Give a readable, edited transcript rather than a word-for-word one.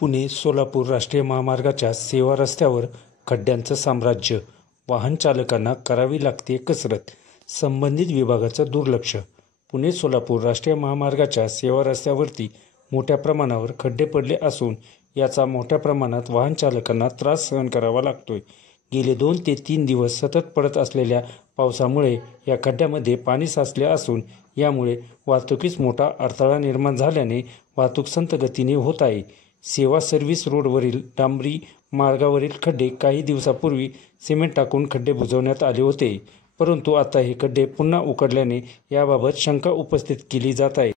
पुणे-सोलापूर राष्ट्रीय महामार्गाच्या सेवा रस्त्यावर खड्ड्यांचं साम्राज्य, वाहन चालकांना करावी लागते कसरत, संबंधित विभागाचं दुर्लक्ष. पुणे-सोलापूर राष्ट्रीय महामार्गाच्या सेवा रस्त्यावरती मोठ्या प्रमाणावर खड्डे पडले असून याचा मोठ्या प्रमाणात वाहन चालकांना त्रास सहन करावा लागतोय. गेले 2 ते 3 दिवस सतत पडत असलेल्या पावसामुळे या खड्ड्यामध्ये पाणी साचले असून यामुळे वाहतुकीस मोठा अडथळा निर्माण झाल्याने वाहतूक संथ गतीने होत आहे. सेवा सर्व्हिस रोडवरील डांबरी मार्गावरील खड्डे काही दिवसापूर्वी सिमेंट टाकून खड्डे बुजवण्यात आले होते, परंतु आता हे खड्डे पुन्हा उखडल्याने याबाबत शंका उपस्थित केली जात आहे.